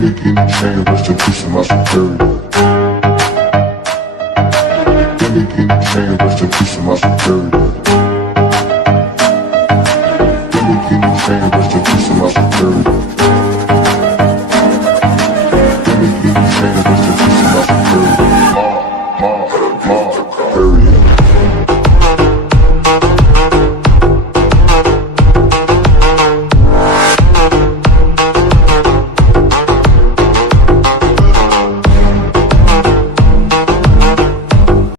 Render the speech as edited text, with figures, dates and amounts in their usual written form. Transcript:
me get a chain, rest in peace of my security. Let me get a chain, rest in peace of my security.